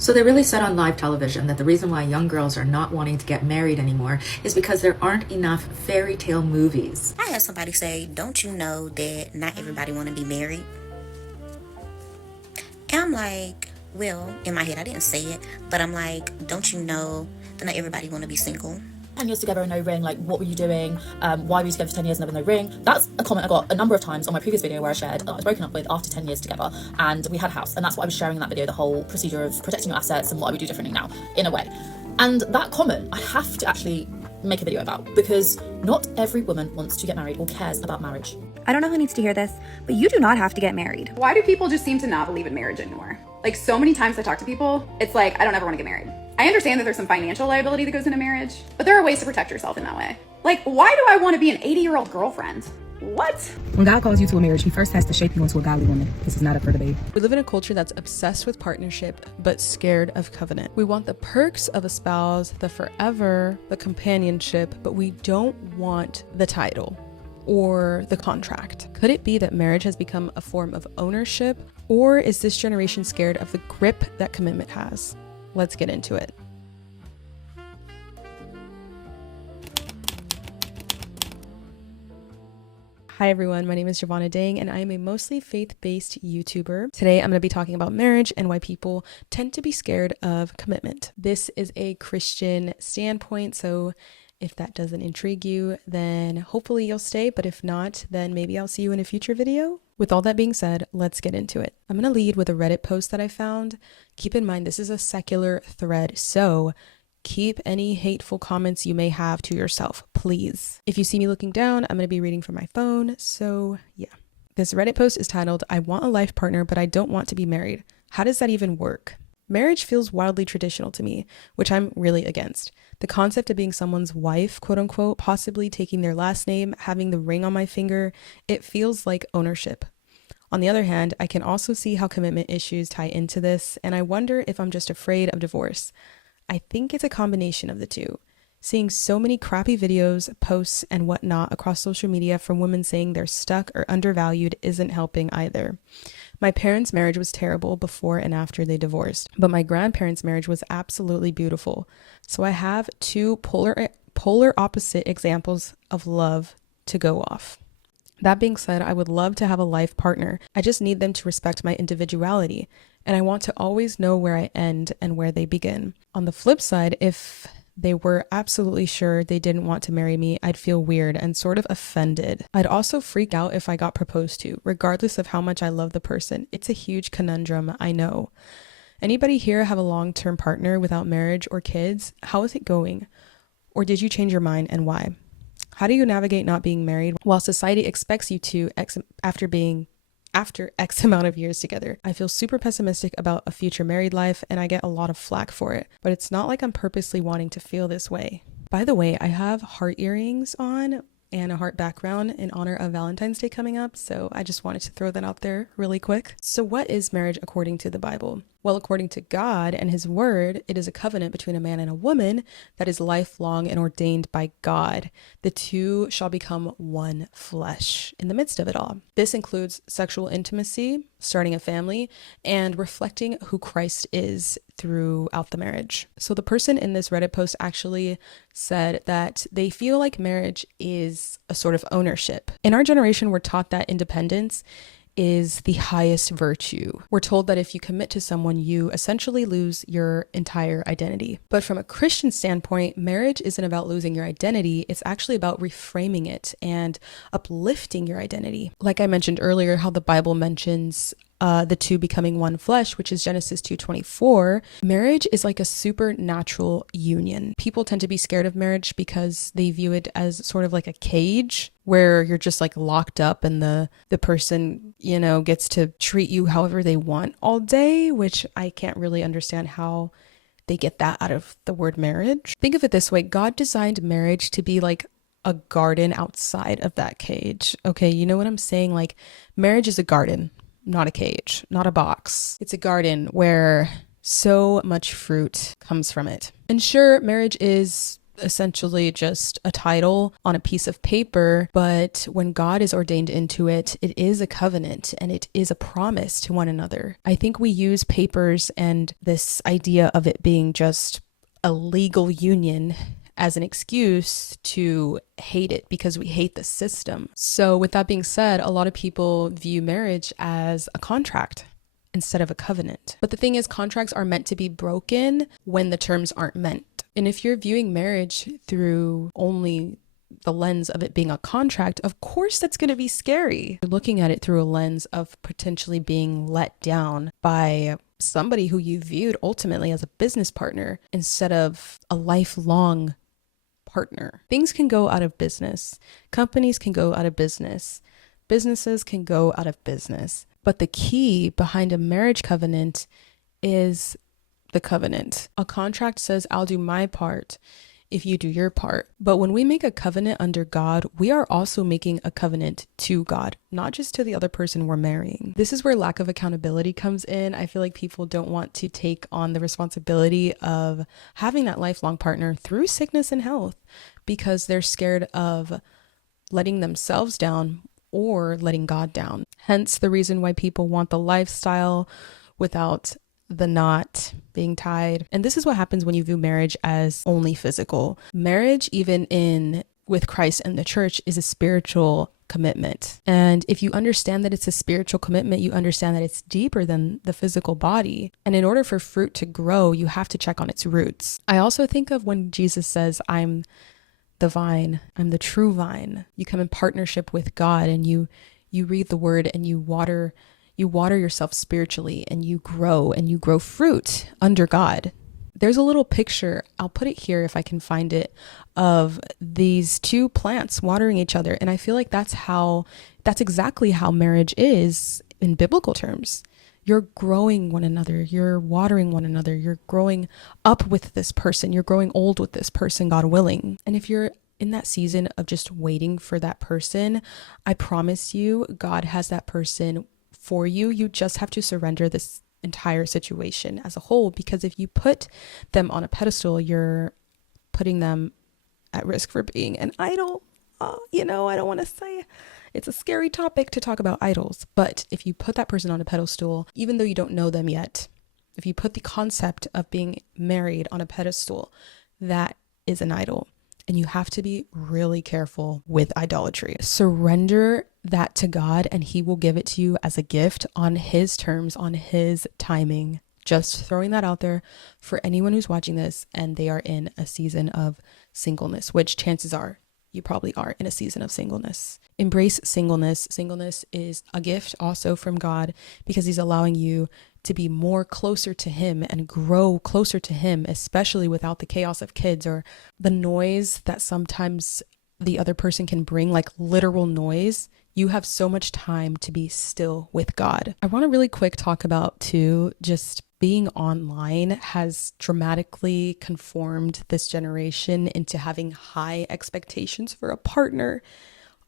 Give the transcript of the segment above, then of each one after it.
So they really said on live television that the reason why young girls are not wanting to get married anymore is because there aren't enough fairy tale movies. I had somebody say, don't you know that not everybody want to be married? And I'm like, well, in my head, I didn't say it, but I'm like, don't you know that not everybody want to be single? 10 years together and no ring, like what were you doing? Why were you together for 10 years and there was no ring? That's a comment I got a number of times on my previous video where I shared I was broken up with after 10 years together and we had a house, and that's what I was sharing in that video, the whole procedure of protecting your assets and what I would do differently now, in a way. And that comment I have to actually make a video about, because not every woman wants to get married or cares about marriage. I don't know who needs to hear this, but you do not have to get married. Why do people just seem to not believe in marriage anymore? Like, so many times I talk to people, it's like, I don't ever want to get married. I understand that there's some financial liability that goes into marriage, but there are ways to protect yourself in that way. Like, why do I want to be an 80-year-old girlfriend? What? When God calls you to a marriage, he first has to shape you into a godly woman. This is not up for debate. We live in a culture that's obsessed with partnership, but scared of covenant. We want the perks of a spouse, the forever, the companionship, but we don't want the title or the contract. Could it be that marriage has become a form of ownership, or is this generation scared of the grip that commitment has? Let's get into it. Hi everyone, my name is Javona and I am a mostly faith-based YouTuber. Today I'm going to be talking about marriage and why people tend to be scared of commitment. This is a Christian standpoint, so if that doesn't intrigue you, then hopefully you'll stay, but if not, then maybe I'll see you in a future video. With all that being said, let's get into it. I'm going to lead with a Reddit post that I found. Keep in mind, this is a secular thread, so keep any hateful comments you may have to yourself, please. If you see me looking down, I'm going to be reading from my phone, so yeah. This Reddit post is titled, "I want a life partner, but I don't want to be married. How does that even work?" Marriage feels wildly traditional to me, which I'm really against. The concept of being someone's wife, quote unquote, possibly taking their last name, having the ring on my finger, it feels like ownership. On the other hand, I can also see how commitment issues tie into this, and I wonder if I'm just afraid of divorce. I think it's a combination of the two. Seeing so many crappy videos, posts, and whatnot across social media from women saying they're stuck or undervalued isn't helping either. My parents' marriage was terrible before and after they divorced, but my grandparents' marriage was absolutely beautiful. So I have two polar opposite examples of love to go off. That being said, I would love to have a life partner. I just need them to respect my individuality, and I want to always know where I end and where they begin. On the flip side, if they were absolutely sure they didn't want to marry me, I'd feel weird and sort of offended. I'd also freak out if I got proposed to, regardless of how much I love the person. It's a huge conundrum, I know. Anybody here have a long-term partner without marriage or kids? How is it going? Or did you change your mind, and why? How do you navigate not being married while society expects you to after X amount of years together? I feel super pessimistic about a future married life, and I get a lot of flack for it, but it's not like I'm purposely wanting to feel this way. By the way, I have heart earrings on and a heart background in honor of Valentine's Day coming up, so I just wanted to throw that out there really quick. So what is marriage according to the Bible? Well, according to God and his word, it is a covenant between a man and a woman that is lifelong and ordained by God. The two shall become one flesh in the midst of it all. This includes sexual intimacy, starting a family, and reflecting who Christ is throughout the marriage. So the person in this Reddit post actually said that they feel like marriage is a sort of ownership. In our generation, we're taught that independence is the highest virtue. We're told that if you commit to someone, you essentially lose your entire identity. But from a Christian standpoint, marriage isn't about losing your identity. It's actually about reframing it and uplifting your identity. Like I mentioned earlier, how the Bible mentions the two becoming one flesh, which is Genesis 2:24. Marriage is like a supernatural union. People tend to be scared of marriage because they view it as sort of like a cage where you're just like locked up and the person, gets to treat you however they want all day, which I can't really understand how they get that out of the word marriage. Think of it this way. God designed marriage to be like a garden outside of that cage. Okay, you know what I'm saying? Like, marriage is a garden, not a cage, not a box. It's a garden where so much fruit comes from it. And sure, marriage is essentially just a title on a piece of paper, but when God is ordained into it, it is a covenant and it is a promise to one another. I think we use papers and this idea of it being just a legal union as an excuse to hate it because we hate the system. So with that being said, a lot of people view marriage as a contract instead of a covenant. But the thing is, contracts are meant to be broken when the terms aren't meant. And if you're viewing marriage through only the lens of it being a contract, of course that's going to be scary. You're looking at it through a lens of potentially being let down by somebody who you viewed ultimately as a business partner instead of a lifelong partner. Things can go out of business. Companies can go out of business. Businesses can go out of business. But the key behind a marriage covenant is the covenant. A contract says, I'll do my part if you do your part. But when we make a covenant under God, we are also making a covenant to God, not just to the other person we're marrying. This is where lack of accountability comes in. I feel like people don't want to take on the responsibility of having that lifelong partner through sickness and health because they're scared of letting themselves down or letting God down. Hence the reason why people want the lifestyle without the knot being tied. And this is what happens when you view marriage as only physical. Marriage, even with Christ and the church, is a spiritual commitment. And if you understand that it's a spiritual commitment, you understand that it's deeper than the physical body. And in order for fruit to grow, you have to check on its roots. I also think of when Jesus says, I'm the vine, I'm the true vine. You come in partnership with God and you read the word and you water yourself spiritually and you grow fruit under God. There's a little picture, I'll put it here if I can find it, of these two plants watering each other. And I feel like that's exactly how marriage is in biblical terms. You're growing one another, you're watering one another, you're growing up with this person, you're growing old with this person, God willing. And if you're in that season of just waiting for that person, I promise you, God has that person for you. You just have to surrender this entire situation as a whole, because if you put them on a pedestal, you're putting them at risk for being an idol. I don't want to say it's a scary topic to talk about idols, but if you put that person on a pedestal, even though you don't know them yet, if you put the concept of being married on a pedestal, that is an idol. And you have to be really careful with idolatry. Surrender that to God and he will give it to you as a gift on his terms, on his timing. Just throwing that out there for anyone who's watching this and they are in a season of singleness, which chances are you probably are in a season of singleness. Embrace singleness. Singleness is a gift also from God because he's allowing you to be more closer to him and grow closer to him, especially without the chaos of kids or the noise that sometimes the other person can bring, like literal noise. You have so much time to be still with God. I want to really quick talk about too, just being online has dramatically conformed this generation into having high expectations for a partner.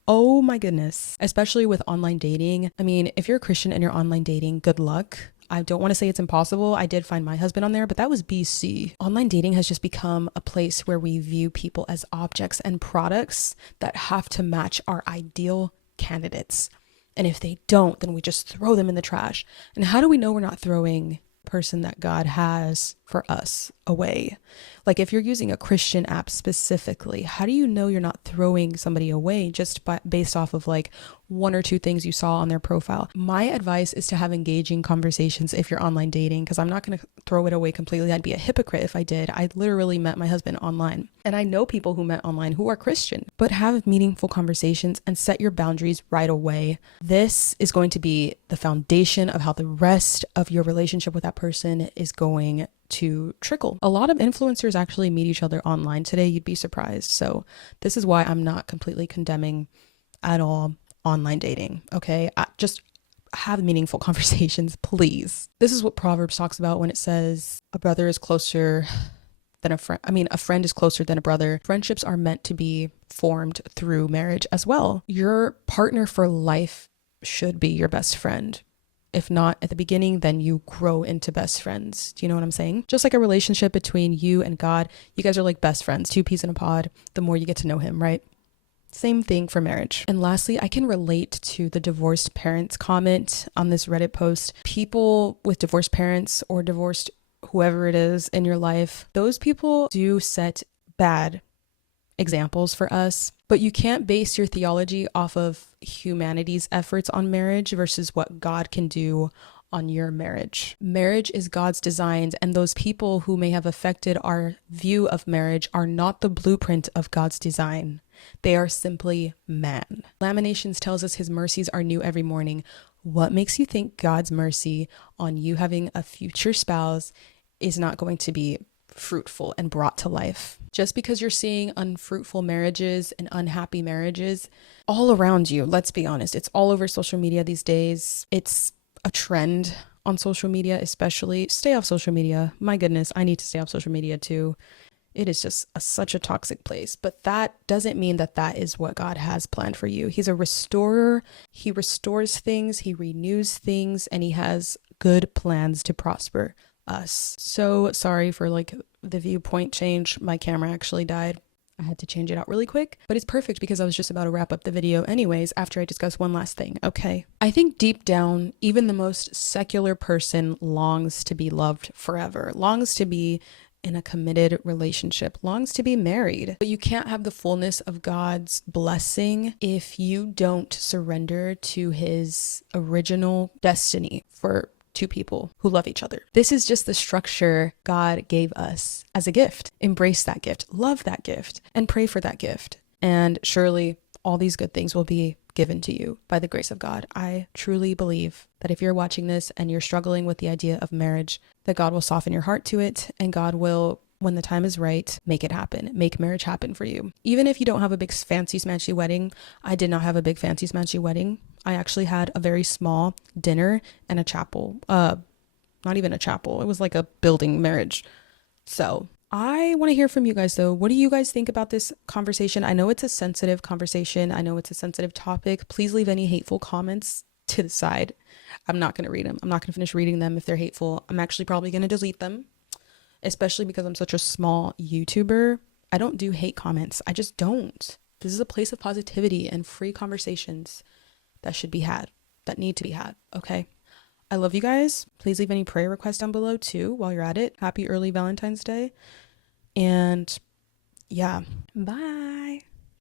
Oh my goodness. Especially with online dating. I mean, if you're a Christian and you're online dating, good luck. I don't want to say it's impossible. I did find my husband on there, but that was BC. Online dating has just become a place where we view people as objects and products that have to match our ideal candidates. And if they don't, then we just throw them in the trash. And how do we know we're not throwing the person that God has for us away? Like if you're using a Christian app specifically, how do you know you're not throwing somebody away just based off of like one or two things you saw on their profile? My advice is to have engaging conversations if you're online dating, because I'm not going to throw it away completely. I'd be a hypocrite if I did. I literally met my husband online, and I know people who met online who are Christian, but have meaningful conversations and set your boundaries right away. This is going to be the foundation of how the rest of your relationship with that person is going to trickle. A lot of influencers actually meet each other online today. You'd be surprised. So this is why I'm not completely condemning at all online dating. Okay. Just have meaningful conversations, please. This is what Proverbs talks about when it says a brother is closer than a friend. I mean, a friend is closer than a brother. Friendships are meant to be formed through marriage as well. Your partner for life should be your best friend. If not at the beginning, then you grow into best friends. Do you know what I'm saying? Just like a relationship between you and God, you guys are like best friends, two peas in a pod, the more you get to know him, right? Same thing for marriage. And lastly, I can relate to the divorced parents comment on this Reddit post. People with divorced parents or divorced whoever it is in your life, those people do set bad examples for us, but you can't base your theology off of humanity's efforts on marriage versus what God can do on your marriage. Marriage is God's design, and those people who may have affected our view of marriage are not the blueprint of God's design. They are simply man. Lamentations tells us his mercies are new every morning. What makes you think God's mercy on you having a future spouse is not going to be fruitful and brought to life? Just because you're seeing unfruitful marriages and unhappy marriages all around you, let's be honest, it's all over social media these days. It's a trend on social media, especially. Stay off social media. My goodness, I need to stay off social media too. It is just such a toxic place, but that doesn't mean that that is what God has planned for you. He's a restorer. He restores things, he renews things, and he has good plans to prosper us. So sorry for like the viewpoint change. My camera actually died. I had to change it out really quick, but it's perfect because I was just about to wrap up the video anyways after I discuss one last thing, okay? I think deep down, even the most secular person longs to be loved forever, longs to be in a committed relationship, longs to be married. But you can't have the fullness of God's blessing if you don't surrender to his original destiny for two people who love each other. This is just the structure God gave us as a gift. Embrace that gift, love that gift, and pray for that gift. And surely all these good things will be given to you by the grace of God. I truly believe that if you're watching this and you're struggling with the idea of marriage, that God will soften your heart to it, and God will, when the time is right, make it happen, make marriage happen for you. Even if you don't have a big fancy smanchy wedding, I did not have a big fancy smanchy wedding. I actually had a very small dinner and a chapel. Not even a chapel. It was like a building marriage. So I want to hear from you guys though. What do you guys think about this conversation? I know it's a sensitive conversation. I know it's a sensitive topic. Please leave any hateful comments to the side. I'm not going to read them. I'm not going to finish reading them if they're hateful. I'm actually probably going to delete them, especially because I'm such a small YouTuber. I don't do hate comments. I just don't. This is a place of positivity and free conversations that should be had, that need to be had. Okay. I love you guys. Please leave any prayer requests down below too while you're at it. Happy early Valentine's Day. And yeah, bye.